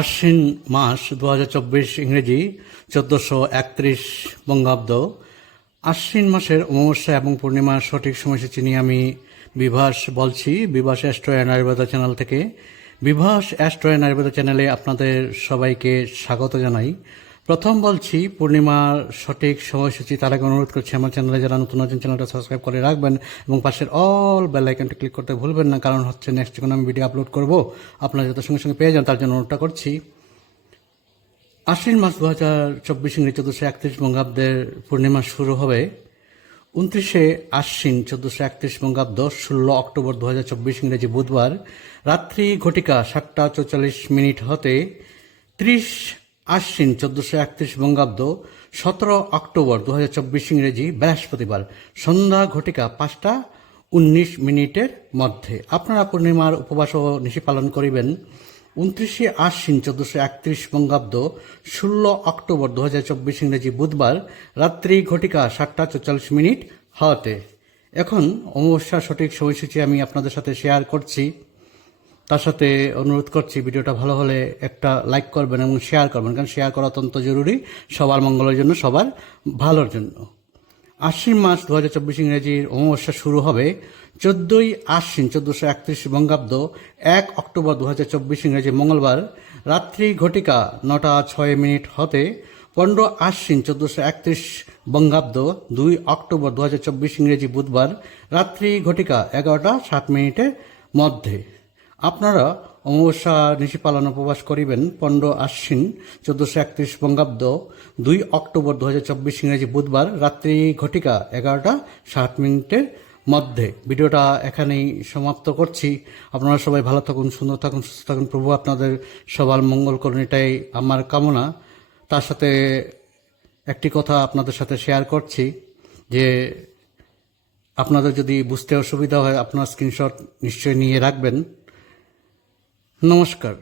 আশ্বিন মাস দু হাজার চব্বিশ ইংরেজি চোদ্দশো একত্রিশ বঙ্গাব্দ। আশ্বিন মাসের অমাবস্যা এবং পূর্ণিমার সঠিক সময়সূচি নিয়ে আমি বিভাস বলছি। বিভাস অ্যাস্ট্রো অ্যান্ড চ্যানেল থেকে। বিভাস অ্যাস্ট্রো অ্যান্ড চ্যানেলে আপনাদের সবাইকে স্বাগত জানাই। প্রথম বলছি, পূর্ণিমার সঠিক সময়সূচি, তার আগে অনুরোধ করছি আমার চ্যানেলে যারা নতুন নতুন চ্যানেলটা সাবস্ক্রাইব করে রাখবেন এবং পাশের অল বেল আইকনটি ক্লিক করতে ভুলবেন না, কারণ হচ্ছে নেক্সট যখন আমি ভিডিও আপলোড করব, আপনারা যত সঙ্গে সঙ্গে পেয়ে যান, তার জন্য অনুরোধটা করছি। আশ্বিন মাস দু হাজার চব্বিশ ইংরেজি চোদ্দশো একত্রিশ বঙ্গাব্দের পূর্ণিমা শুরু হবে উনত্রিশে আশ্বিন চোদ্দশো একত্রিশ বঙ্গাব্দ, ষোলো অক্টোবর দু হাজার চব্বিশ ইংরেজি বুধবার। রাত্রি ঘটিকা সাতটা চৌচল্লিশ মিনিট হতে ত্রিশ আশ্বিন চোদ্দশো একত্রিশ বঙ্গাব্দ, সতেরো অক্টোবর দু হাজার চব্বিশ ইংরেজি বৃহস্পতিবার, সন্ধ্যা ঘটিকা পাঁচটা উনিশ মিনিটের মধ্যে। আপনারা পূর্ণিমার উপবাস ও নিশি পালন করিবেন। উনত্রিশে আশ্বিন চোদ্দশো একত্রিশ বঙ্গাব্দ, ষোলো অক্টোবর দু হাজার চব্বিশ ইংরেজি বুধবার, রাত্রি ঘটিকা সাতটা চৌচল্লিশ মিনিট হওয়াতে এখন অমাবস্যার সঠিক সময়সূচি আমি আপনাদের সাথে শেয়ার করছি। তার সাথে অনুরোধ করছি ভিডিওটা ভালো হলে একটা লাইক করবেন এবং শেয়ার করবেন, কারণ শেয়ার করা অত্যন্ত জরুরি সবার মঙ্গলের জন্য, সবার ভালোর জন্য। আশ্বিন মাস দু হাজার চব্বিশ ইংরেজির অমাবস্যা শুরু হবে চোদ্দই আশ্বিন, চোদ্দশো একত্রিশ বঙ্গাব্দ, এক অক্টোবর দু হাজার চব্বিশ ইংরেজি মঙ্গলবার, রাত্রি ঘটিকা নটা ছয় মিনিট হতে পনেরো আশ্বিন, চোদ্দশো একত্রিশ বঙ্গাব্দ, দুই অক্টোবর দু হাজার চব্বিশ ইংরেজি বুধবার, রাত্রি ঘটিকা এগারোটা সাত মিনিটের মধ্যে। আপনারা অমাবস্যা নিশি পালন উপবাস করিবেন। পনেরো আশ্বিন, চোদ্দশো একত্রিশ বঙ্গাব্দ, দুই অক্টোবর দু হাজার চব্বিশ ইংরেজি বুধবার, রাত্রি ঘটিকা এগারোটা সাত মিনিটের মধ্যে। ভিডিওটা এখানেই সমাপ্ত করছি। আপনারা সবাই ভালো থাকুন, সুন্দর থাকুন, সুস্থ থাকুন। প্রভু আপনাদের সবার মঙ্গল করুন এটাই আমার কামনা। তার সাথে একটি কথা আপনাদের সাথে শেয়ার করছি, যে আপনাদের যদি বুঝতে অসুবিধা হয়, আপনার স্ক্রিনশট নিশ্চয়ই নিয়ে রাখবেন। নমস্কার